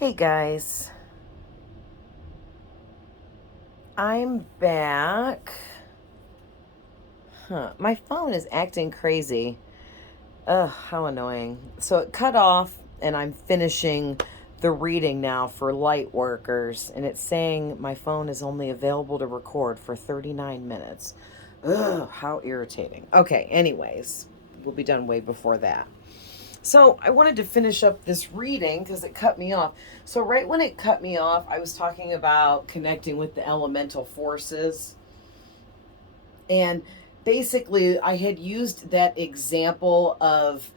Hey guys, I'm back. My phone is acting crazy. Ugh, how annoying. So it cut off, and I'm finishing the reading now for Lightworkers, and it's saying my phone is only available to record for 39 minutes. Ugh, how irritating. Okay, anyways, we'll be done way before that. So I wanted to finish up this reading because it cut me off. So right when it cut me off, I was talking about connecting with the elemental forces. And basically, I had used that example of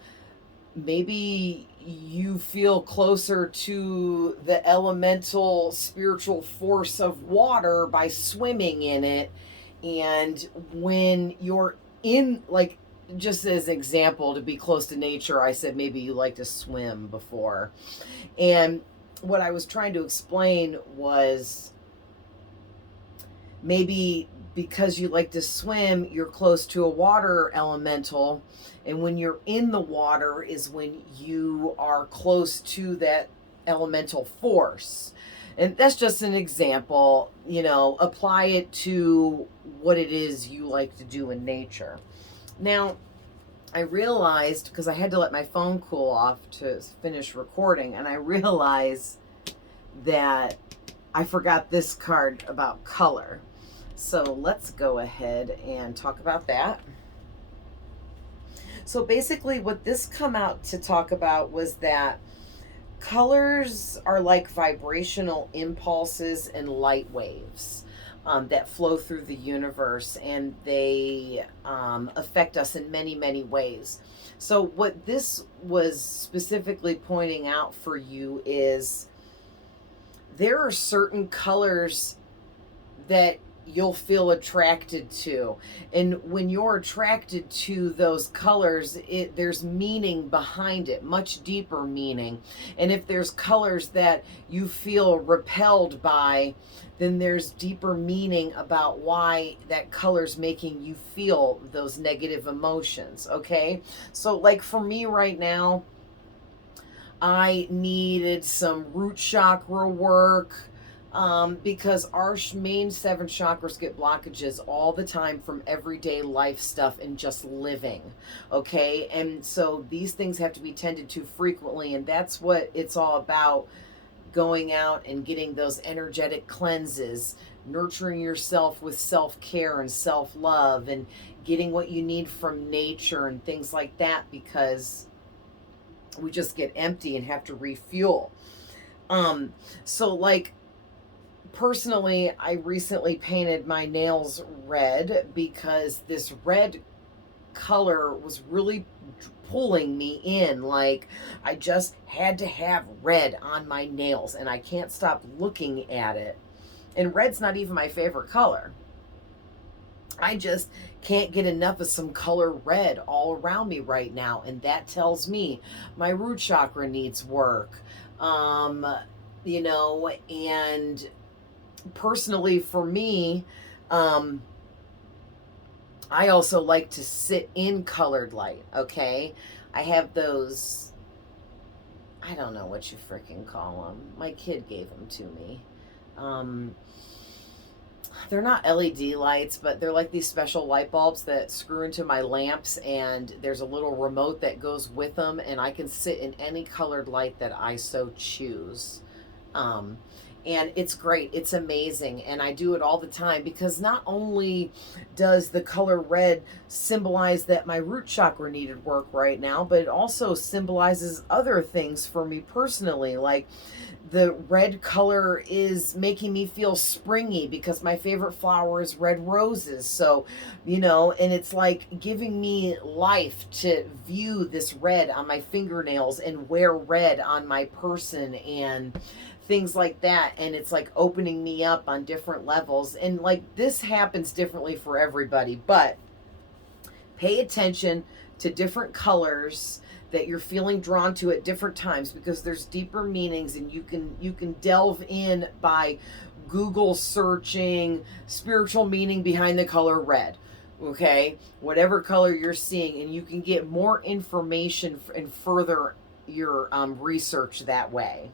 maybe you feel closer to the elemental spiritual force of water by swimming in it. And when you're in, like, just as an example, to be close to nature, I said maybe you like to swim before. And what I was trying to explain was maybe because you like to swim, you're close to a water elemental. And when you're in the water is when you are close to that elemental force. And that's just an example, apply it to what it is you like to do in nature. Now, I realized, because I had to let my phone cool off to finish recording, and I realized that I forgot this card about color. So let's go ahead and talk about that. So basically, what this come out to talk about was that colors are like vibrational impulses and light waves that flow through the universe, and they affect us in many, many ways. So what this was specifically pointing out for you is there are certain colors that you'll feel attracted to, and when you're attracted to those colors, there's meaning behind it, much deeper meaning. And if there's colors that you feel repelled by, then there's deeper meaning about why that color's making you feel those negative emotions. Okay, so like for me right now, I needed some root chakra work, because our main seven chakras get blockages all the time from everyday life stuff and just living. Okay, and so these things have to be tended to frequently, and that's what it's all about: going out and getting those energetic cleanses, nurturing yourself with self-care and self-love, and getting what you need from nature and things like that, because we just get empty and have to refuel. So like personally, I recently painted my nails red because this red color was really pulling me in. Like, I just had to have red on my nails, and I can't stop looking at it. And red's not even my favorite color. I just can't get enough of some color red all around me right now, and that tells me my root chakra needs work. And personally for me, I also like to sit in colored light. Okay, I have those, I don't know what you freaking call them, my kid gave them to me. They're not LED lights, but they're like these special light bulbs that screw into my lamps, and there's a little remote that goes with them, and I can sit in any colored light that I so choose. And it's great. It's amazing. And I do it all the time, because not only does the color red symbolize that my root chakra needed work right now, but it also symbolizes other things for me personally. Like, the red color is making me feel springy because my favorite flower is red roses. So, and it's like giving me life to view this red on my fingernails and wear red on my person and things like that. And it's like opening me up on different levels. And like, this happens differently for everybody, but pay attention to different colors that you're feeling drawn to at different times, because there's deeper meanings, and you can delve in by Google searching spiritual meaning behind the color red. Okay, whatever color you're seeing, and you can get more information and further your research that way.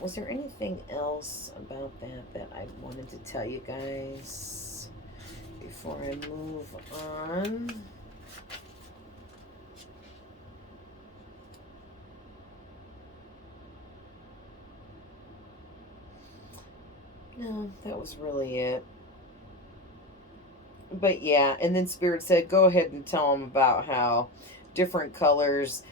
Was there anything else about that I wanted to tell you guys before I move on? No, that was really it. But yeah, and then Spirit said, go ahead and tell them about how different colors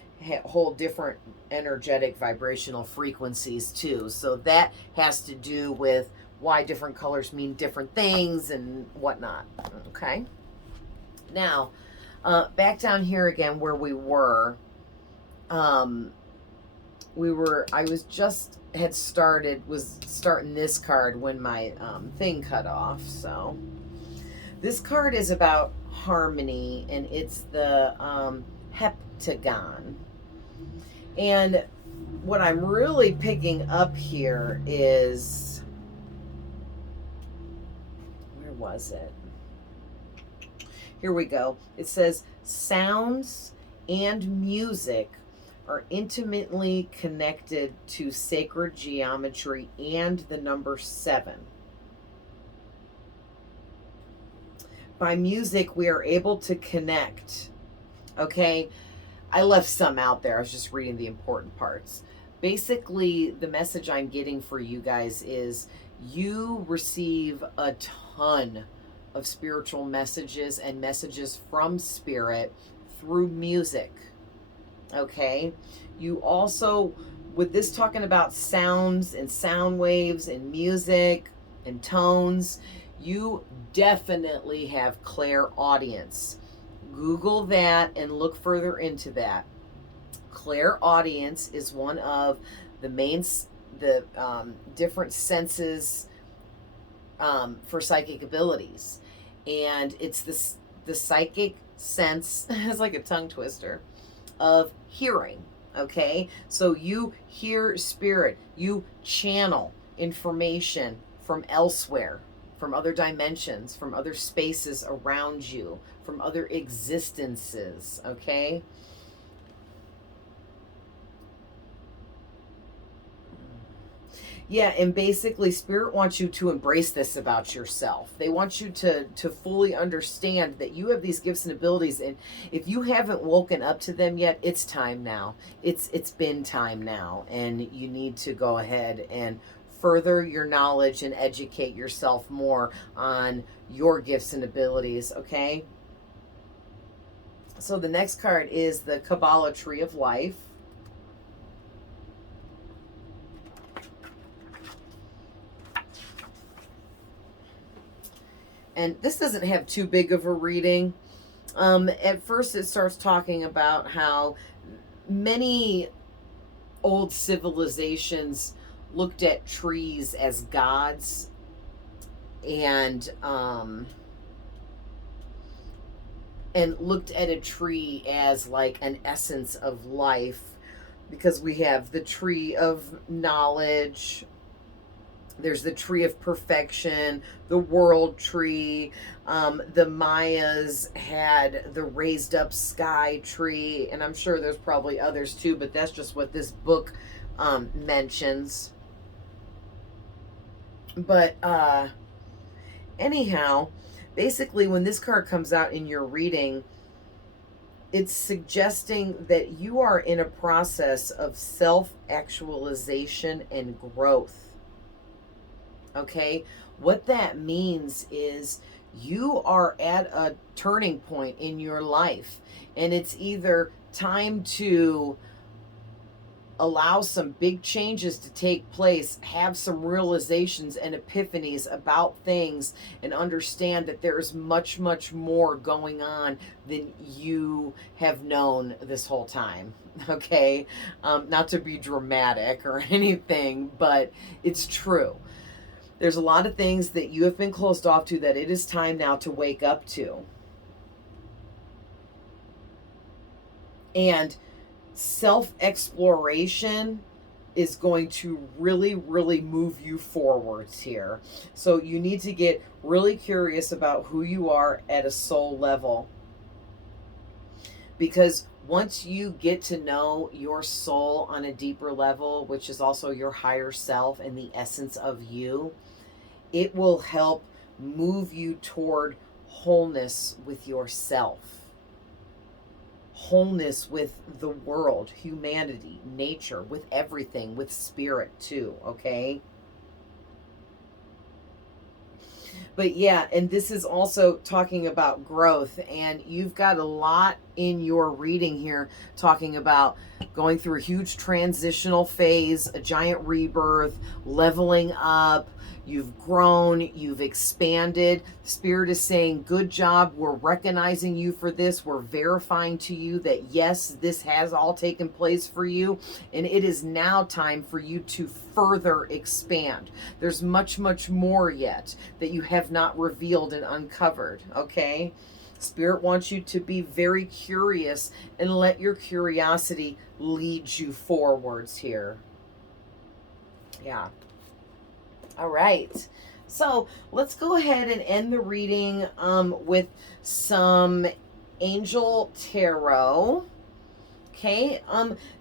hold different energetic vibrational frequencies too. So that has to do with why different colors mean different things and whatnot. Okay. Now, back down here again where we were. I was just had started was starting this card when my thing cut off. So this card is about harmony, and it's the heptagon. And what I'm really picking up here is, where was it? Here we go. It says sounds and music are intimately connected to sacred geometry and the number 7. By music, we are able to connect. Okay, I left some out there. I was just reading the important parts. Basically, the message I'm getting for you guys is you receive a ton of spiritual messages and messages from Spirit through music. Okay, you also, with this talking about sounds and sound waves and music and tones, you definitely have clairaudience. Google that and look further into that. Clairaudience is one of the main, different senses for psychic abilities, and it's the psychic sense. It's like a tongue twister of hearing. Okay, so you hear spirit, you channel information from elsewhere, from other dimensions, from other spaces around you, from other existences. Okay, yeah, and basically Spirit wants you to embrace this about yourself. They want you to fully understand that you have these gifts and abilities, and if you haven't woken up to them yet, it's time now. It's been time now, and you need to go ahead and further your knowledge and educate yourself more on your gifts and abilities. Okay, so the next card is the Kabbalah Tree of Life. And this doesn't have too big of a reading. At first it starts talking about how many old civilizations looked at trees as gods, and looked at a tree as like an essence of life, because we have the tree of knowledge, there's the tree of perfection, the world tree. The Mayas had the raised up sky tree, and I'm sure there's probably others too, but that's just what this book mentions. But anyhow, basically when this card comes out in your reading, it's suggesting that you are in a process of self-actualization and growth. Okay, what that means is you are at a turning point in your life, and it's either time to allow some big changes to take place, have some realizations and epiphanies about things, and understand that there is much, much more going on than you have known this whole time. Okay, not to be dramatic or anything, but it's true. There's a lot of things that you have been closed off to that it is time now to wake up to. And self-exploration is going to really, really move you forwards here. So you need to get really curious about who you are at a soul level. Because once you get to know your soul on a deeper level, which is also your higher self and the essence of you, it will help move you toward wholeness with yourself, wholeness with the world, humanity, nature, with everything, with spirit too, okay? But yeah, and this is also talking about growth, and you've got a lot in your reading here talking about going through a huge transitional phase, a giant rebirth, leveling up. You've grown, you've expanded. Spirit is saying, good job. We're recognizing you for this. We're verifying to you that yes, this has all taken place for you. And it is now time for you to further expand. There's much, much more yet that you have not revealed and uncovered, okay? Spirit wants you to be very curious and let your curiosity lead you forwards here. Yeah. All right. So let's go ahead and end the reading with some Angel Tarot. Okay.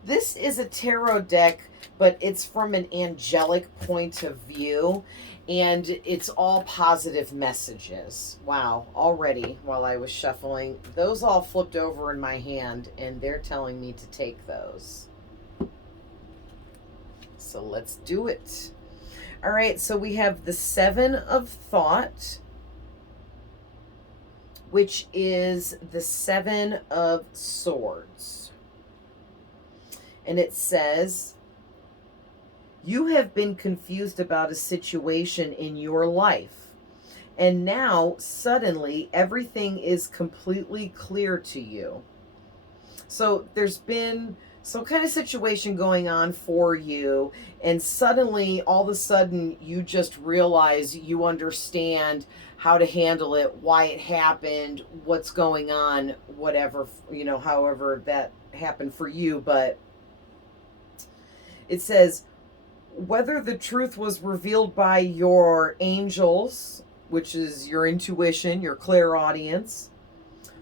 This is a tarot deck, but it's from an angelic point of view, and it's all positive messages. Wow. Already, while I was shuffling, those all flipped over in my hand, and they're telling me to take those. So let's do it. All right, so we have the Seven of Thought, which is the Seven of Swords. And it says, you have been confused about a situation in your life, and now suddenly everything is completely clear to you. So there's been some kind of situation going on for you, and suddenly, all of a sudden, you just realize you understand how to handle it, why it happened, what's going on, whatever, you know, however that happened for you. But it says, whether the truth was revealed by your angels, which is your intuition, your clairaudience,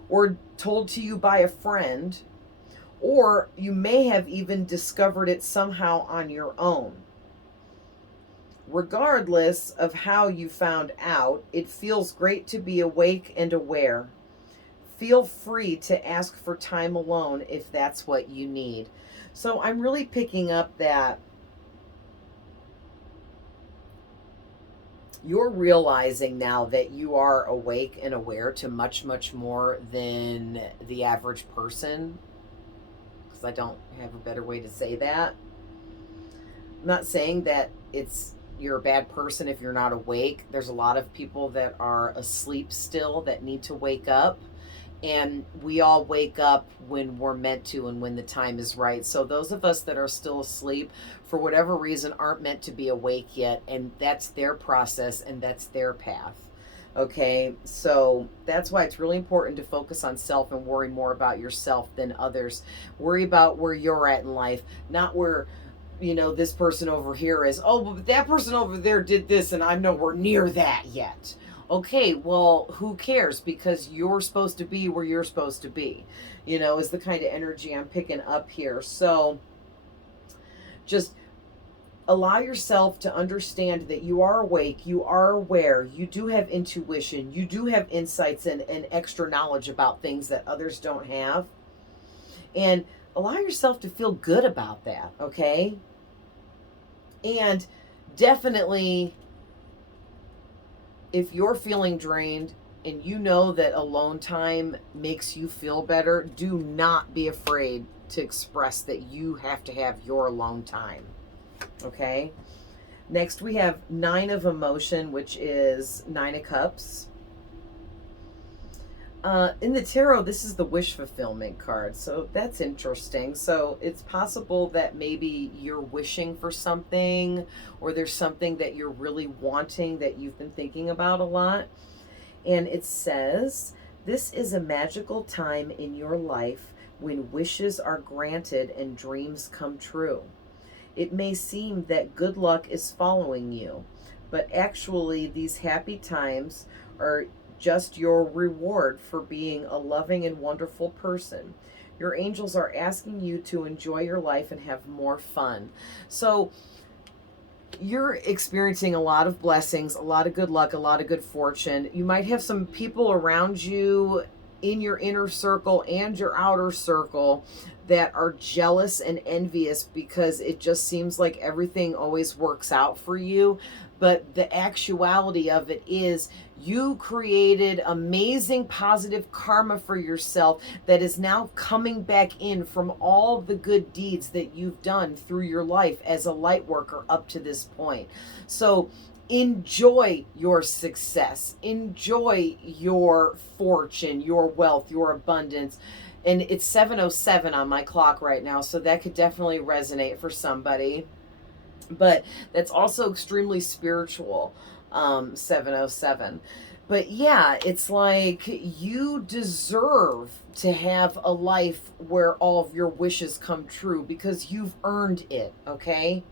or told to you by a friend, or you may have even discovered it somehow on your own. Regardless of how you found out, it feels great to be awake and aware. Feel free to ask for time alone if that's what you need. So I'm really picking up that you're realizing now that you are awake and aware to much, much more than the average person. I don't have a better way to say that. I'm not saying that you're a bad person if you're not awake. There's a lot of people that are asleep still that need to wake up, and we all wake up when we're meant to and when the time is right. So those of us that are still asleep, for whatever reason, aren't meant to be awake yet, and that's their process and that's their path. Okay, so that's why it's really important to focus on self and worry more about yourself than others. Worry about where you're at in life, not where, you know, this person over here is. Oh, but that person over there did this and I'm nowhere near that yet. Okay, well, who cares? Because you're supposed to be where you're supposed to be, you know, is the kind of energy I'm picking up here. So just allow yourself to understand that you are awake, you are aware, you do have intuition, you do have insights and extra knowledge about things that others don't have. And allow yourself to feel good about that, okay? And definitely, if you're feeling drained and you know that alone time makes you feel better, do not be afraid to express that you have to have your alone time. Okay. Next we have Nine of Emotion, which is Nine of Cups. In the tarot, this is the wish fulfillment card. So that's interesting. So it's possible that maybe you're wishing for something, or there's something that you're really wanting that you've been thinking about a lot. And it says, this is a magical time in your life when wishes are granted and dreams come true. It may seem that good luck is following you, but actually these happy times are just your reward for being a loving and wonderful person. Your angels are asking you to enjoy your life and have more fun. So you're experiencing a lot of blessings, a lot of good luck, a lot of good fortune. You might have some people around you in your inner circle and your outer circle that are jealous and envious because it just seems like everything always works out for you. But the actuality of it is you created amazing positive karma for yourself that is now coming back in from all the good deeds that you've done through your life as a light worker up to this point. So enjoy your success, enjoy your fortune, your wealth, your abundance. And it's 7:07 on my clock right now, so that could definitely resonate for somebody. But that's also extremely spiritual, 7:07. But yeah, it's like you deserve to have a life where all of your wishes come true because you've earned it, okay?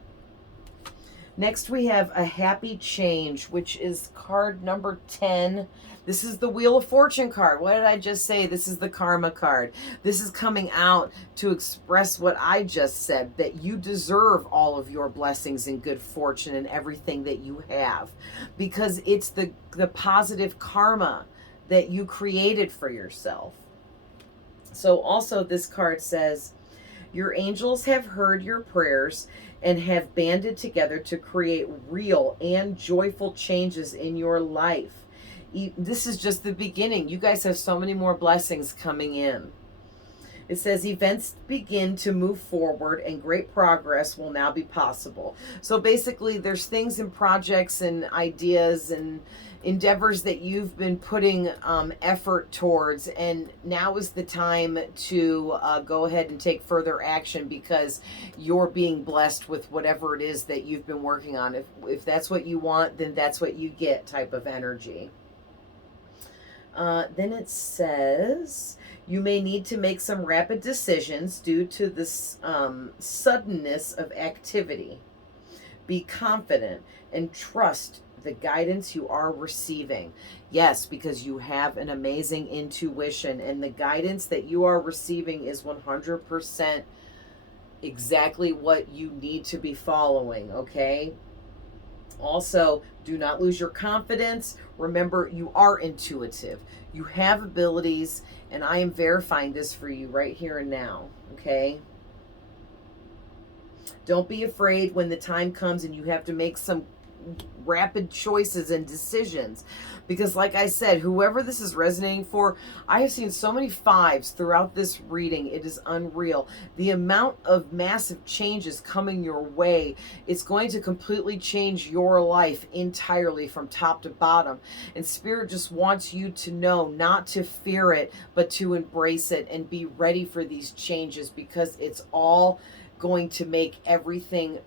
Next, we have a happy change, which is card number 10. This is the Wheel of Fortune card. What did I just say? This is the Karma card. This is coming out to express what I just said, that you deserve all of your blessings and good fortune and everything that you have, because it's the positive karma that you created for yourself. So also this card says, your angels have heard your prayers and have banded together to create real and joyful changes in your life. This is just the beginning. You guys have so many more blessings coming in. It says events begin to move forward and great progress will now be possible. So basically there's things and projects and ideas and endeavors that you've been putting effort towards, and now is the time to go ahead and take further action because you're being blessed with whatever it is that you've been working on. If that's what you want, then that's what you get type of energy. Then it says you may need to make some rapid decisions due to this suddenness of activity. Be confident and trust the guidance you are receiving. Yes, because you have an amazing intuition, and the guidance that you are receiving is 100% exactly what you need to be following, okay? Also, do not lose your confidence. Remember, you are intuitive. You have abilities, and I am verifying this for you right here and now, okay? Don't be afraid when the time comes and you have to make some rapid choices and decisions, because like I said, whoever this is resonating for, I have seen so many fives throughout this reading. It is unreal the amount of massive changes coming your way. It's going to completely change your life entirely from top to bottom, and Spirit just wants you to know not to fear it, but to embrace it and be ready for these changes, because it's all going to make everything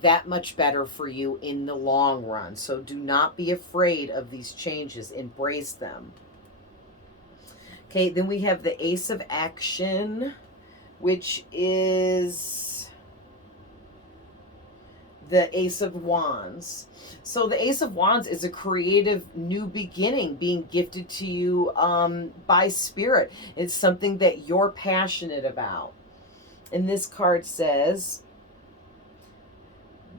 that much better for you in the long run. So do not be afraid of these changes. Embrace them. Okay, then we have the Ace of Action, which is the Ace of Wands. So the Ace of Wands is a creative new beginning being gifted to you by Spirit. It's something that you're passionate about. And this card says,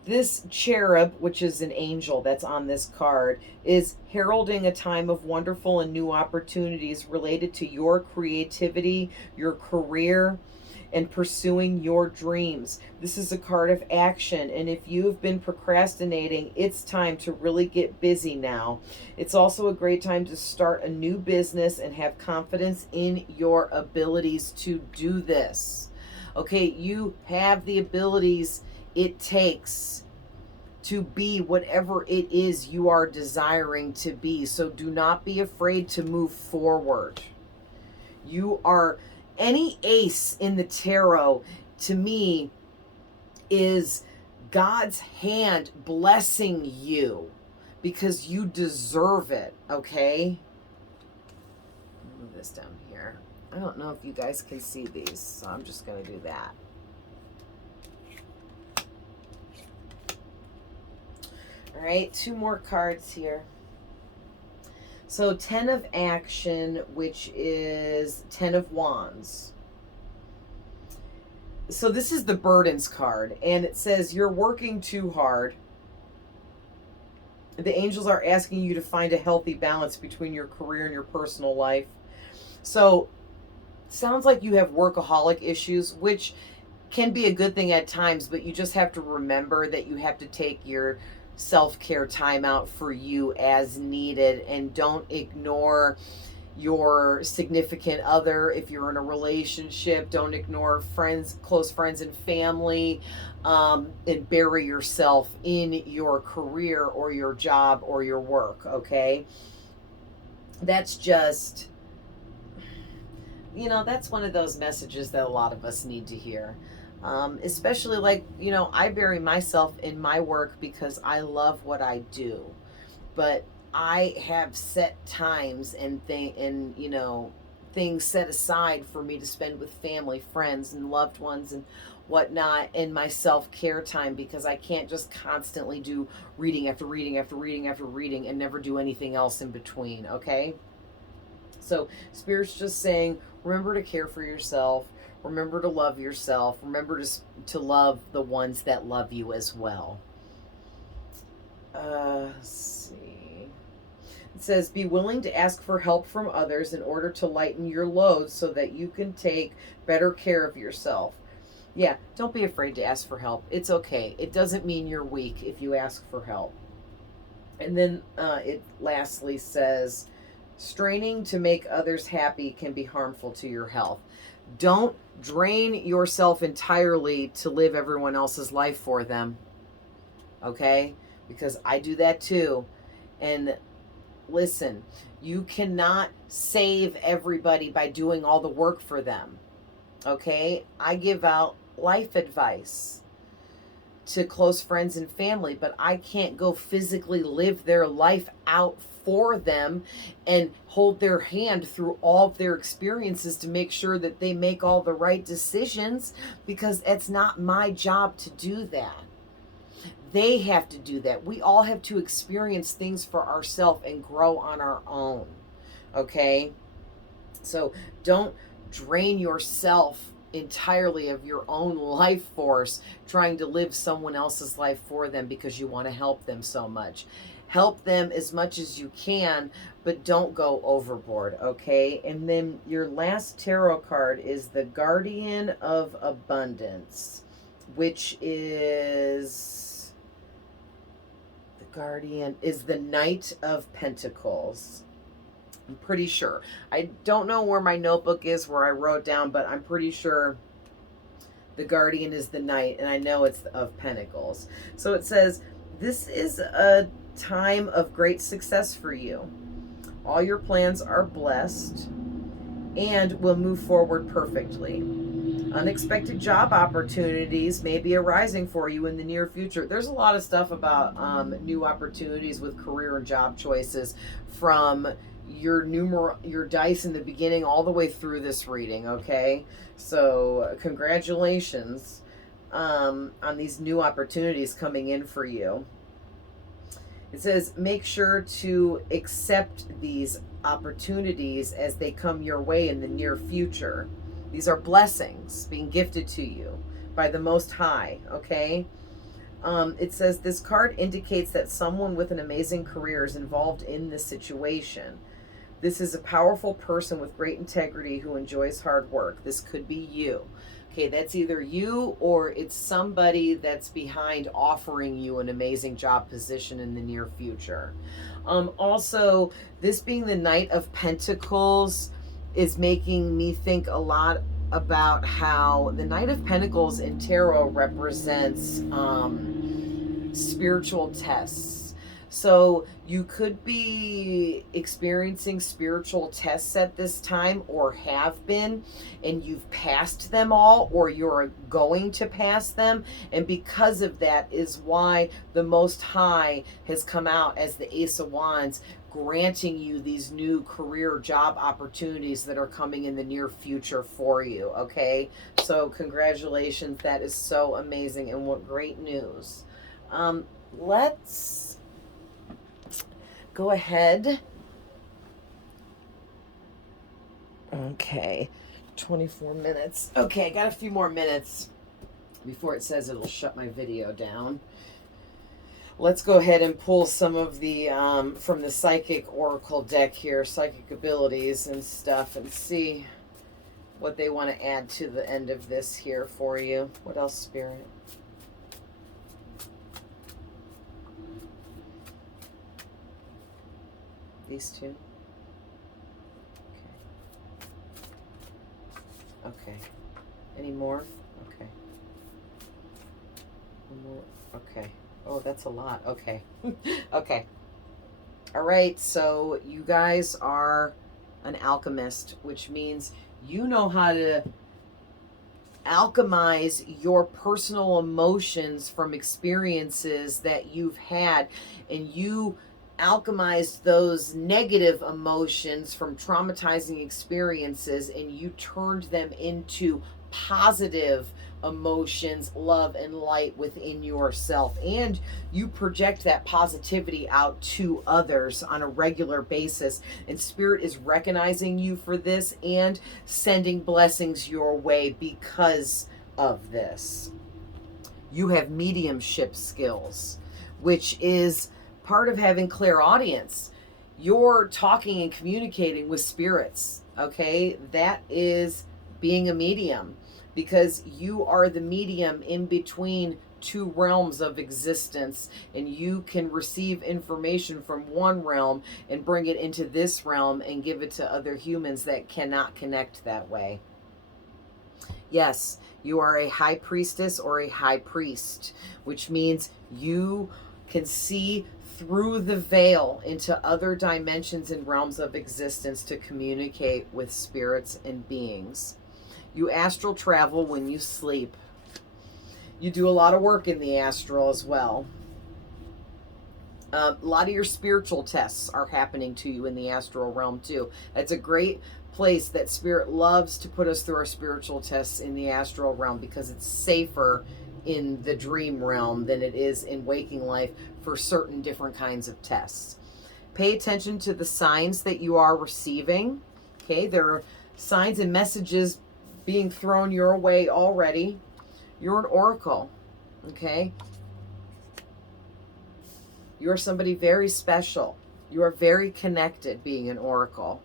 this cherub, which is an angel that's on this card, is heralding a time of wonderful and new opportunities related to your creativity, your career, and pursuing your dreams. This is a card of action, and if you've been procrastinating, it's time to really get busy now. It's also a great time to start a new business and have confidence in your abilities to do this. Okay, you have the abilities it takes to be whatever it is you are desiring to be. So do not be afraid to move forward. You are, any ace in the tarot to me is God's hand blessing you because you deserve it, okay? Move this down here. I don't know if you guys can see these, so I'm just going to do that. All right, 2 more cards here. So 10 of Action, which is 10 of Wands. So this is the burdens card, and it says you're working too hard. The angels are asking you to find a healthy balance between your career and your personal life. So sounds like you have workaholic issues, which can be a good thing at times, but you just have to remember that you have to take your self-care time out for you as needed, and don't ignore your significant other. If you're in a relationship, don't ignore friends, close friends and family, and bury yourself in your career or your job or your work. Okay, that's just, that's one of those messages that a lot of us need to hear. Especially, like, I bury myself in my work because I love what I do, but I have set times and things set aside for me to spend with family, friends, and loved ones and whatnot, in my self-care time, because I can't just constantly do reading after reading after reading after reading and never do anything else in between. Okay, so Spirit's just saying, remember to care for yourself, remember to love yourself, remember to love the ones that love you as well. Let's see. It says, be willing to ask for help from others in order to lighten your load so that you can take better care of yourself. Yeah, don't be afraid to ask for help. It's okay. It doesn't mean you're weak if you ask for help. And then it lastly says, straining to make others happy can be harmful to your health. Don't drain yourself entirely to live everyone else's life for them. Okay? Because I do that too. And listen, you cannot save everybody by doing all the work for them. Okay? I give out life advice to close friends and family, but I can't go physically live their life out for them and hold their hand through all of their experiences to make sure that they make all the right decisions, because it's not my job to do that. They have to do that. We all have to experience things for ourselves and grow on our own. Okay? So don't drain yourself entirely of your own life force trying to live someone else's life for them because you want to help them so much. Help them as much as you can, but don't go overboard. Okay? And then your last tarot card is the Guardian of Abundance, which is the Knight of Pentacles. I'm pretty sure. I don't know where my notebook is where I wrote down, but I'm pretty sure the Guardian is the Knight, and I know it's of Pentacles. So it says, this is a time of great success for you. All your plans are blessed and will move forward perfectly. Unexpected job opportunities may be arising for you in the near future. There's a lot of stuff about new opportunities with career and job choices from your dice in the beginning all the way through this reading. Okay, so congratulations on these new opportunities coming in for you. It says, make sure to accept these opportunities as they come your way in the near future. These are blessings being gifted to you by the Most High. Okay. It says this card indicates that someone with an amazing career is involved in this situation. This is a powerful person with great integrity who enjoys hard work. This could be you. Okay, that's either you or it's somebody that's behind offering you an amazing job position in the near future. Also, this being the Knight of Pentacles is making me think a lot about how the Knight of Pentacles in tarot represents spiritual tests. So you could be experiencing spiritual tests at this time, or have been, and you've passed them all, or you're going to pass them. And because of that is why the Most High has come out as the Ace of Wands, granting you these new career job opportunities that are coming in the near future for you. Okay, so congratulations. That is so amazing, and what great news. Let's go ahead. Okay, 24 minutes. Okay, I got a few more minutes before it says it'll shut my video down. Let's go ahead and pull some of the, from the Psychic Oracle deck here, Psychic Abilities and stuff, and see what they want to add to the end of this here for you. What else, Spirit? These two? Okay. Okay. Any more? Okay. One more. Okay. Oh, that's a lot. Okay. Okay. All right. So you guys are an alchemist, which means you know how to alchemize your personal emotions from experiences that you've had, and you alchemized those negative emotions from traumatizing experiences, and you turned them into positive emotions, love and light within yourself, and you project that positivity out to others on a regular basis, and Spirit is recognizing you for this and sending blessings your way because of this. You have mediumship skills, which is part of having clairaudience. You're talking and communicating with spirits, okay? That is being a medium, because you are the medium in between two realms of existence, and you can receive information from one realm and bring it into this realm and give it to other humans that cannot connect that way. Yes, you are a high priestess or a high priest, which means you can see through the veil into other dimensions and realms of existence to communicate with spirits and beings. You astral travel when you sleep. You do a lot of work in the astral as well. A lot of your spiritual tests are happening to you in the astral realm too. That's a great place that Spirit loves to put us through our spiritual tests in the astral realm, because it's safer in the dream realm than it is in waking life for certain different kinds of tests. Pay attention to the signs that you are receiving. Okay, there are signs and messages being thrown your way already. You're an oracle, okay? You're somebody very special. You are very connected being an oracle.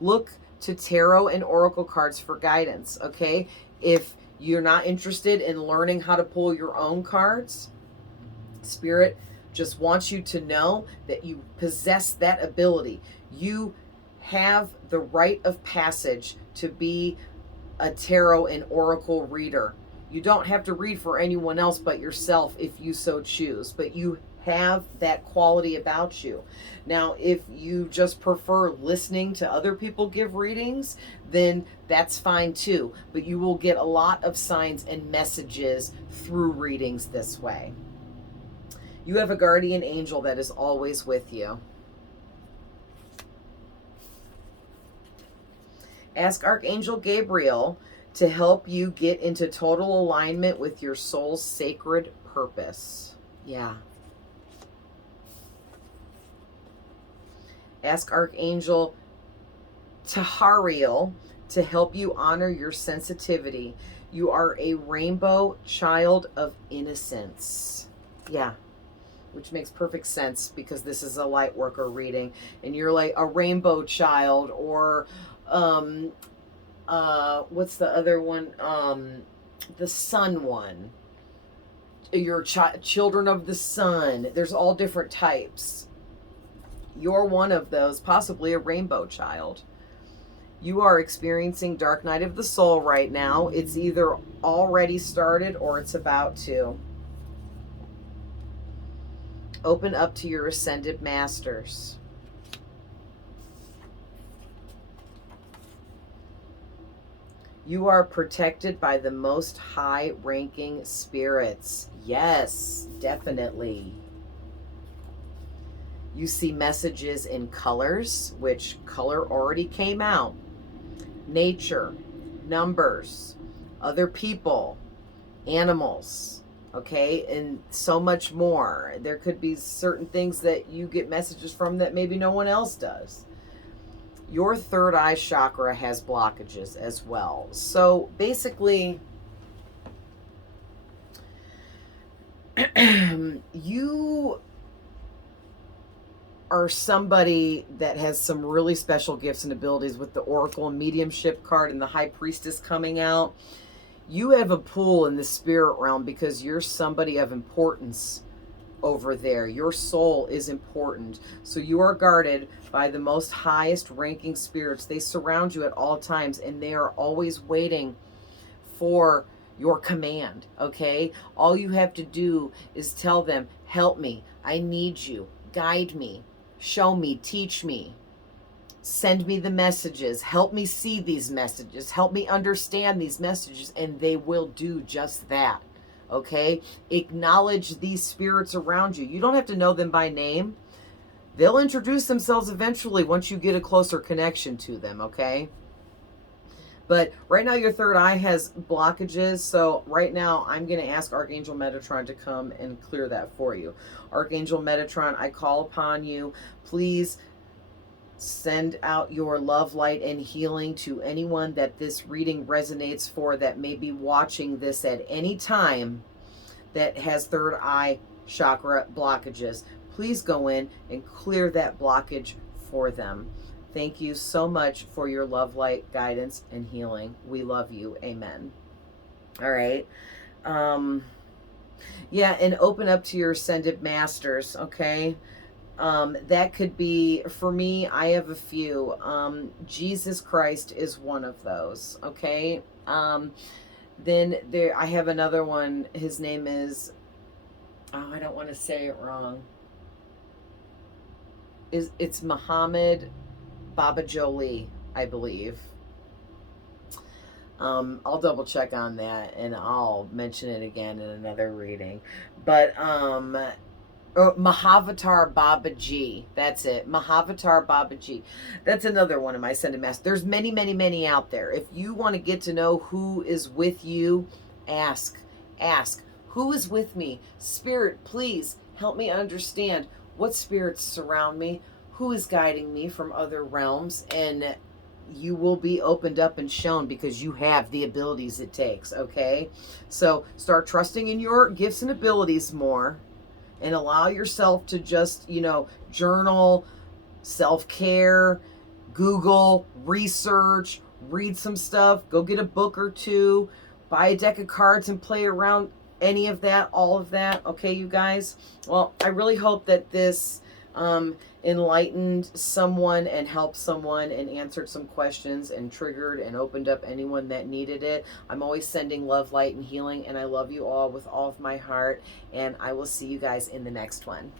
Look to tarot and oracle cards for guidance, okay? If you're not interested in learning how to pull your own cards, Spirit just wants you to know that you possess that ability. You have the rite of passage to be a tarot and oracle reader. You don't have to read for anyone else but yourself if you so choose, but you have that quality about you. Now, if you just prefer listening to other people give readings, then that's fine too, but you will get a lot of signs and messages through readings this way. You have a guardian angel that is always with you. Ask Archangel Gabriel to help you get into total alignment with your soul's sacred purpose. Yeah. Ask Archangel Tahariel to help you honor your sensitivity. You are a rainbow child of innocence. Yeah. Which makes perfect sense, because this is a Lightworker reading, and you're like a rainbow child, or what's the other one? The sun one. You're children of the sun. There's all different types. You're one of those, possibly a rainbow child. You are experiencing Dark Night of the Soul right now. It's either already started or it's about to. Open up to your ascended masters. You are protected by the most high-ranking spirits. Yes, definitely. You see messages in colors, which color already came out. Nature, numbers, other people, animals, okay, and so much more. There could be certain things that you get messages from that maybe no one else does. Your third eye chakra has blockages as well. So basically, You are somebody that has some really special gifts and abilities with the Oracle and Mediumship card and the High Priestess coming out. You have a pull in the spirit realm because you're somebody of importance over there. Your soul is important. So you are guarded by the most highest ranking spirits. They surround you at all times, and they are always waiting for your command, okay? All you have to do is tell them, help me, I need you, guide me, show me, teach me, send me the messages, help me see these messages, help me understand these messages, and they will do just that, okay? Acknowledge these spirits around you. You don't have to know them by name. They'll introduce themselves eventually once you get a closer connection to them, okay? But right now your third eye has blockages. So right now I'm going to ask Archangel Metatron to come and clear that for you. Archangel Metatron, I call upon you. Please send out your love, light, and healing to anyone that this reading resonates for, that may be watching this at any time, that has third eye chakra blockages. Please go in and clear that blockage for them. Thank you so much for your love, light, guidance, and healing. We love you. Amen. All right. Yeah, and open up to your ascended masters, okay? That could be, for me, I have a few. Jesus Christ is one of those, okay? Then I have another one. His name is, oh, I don't want to say it wrong. It's Muhammad Baba Jolie, I believe. I'll double check on that and I'll mention it again in another reading. But Mahavatar Baba G. That's it. Mahavatar Baba G. That's another one of my ascended masters. There's many, many, many out there. If you want to get to know who is with you, ask. Ask. Who is with me? Spirit, please help me understand what spirits surround me, who is guiding me from other realms, and you will be opened up and shown because you have the abilities it takes, okay? So start trusting in your gifts and abilities more, and allow yourself to just, journal, self-care, Google, research, read some stuff, go get a book or two, buy a deck of cards and play around, any of that, all of that, okay, you guys? Well, I really hope that this enlightened someone and helped someone and answered some questions and triggered and opened up anyone that needed it. I'm always sending love, light, and healing, and I love you all with all of my heart, and I will see you guys in the next one.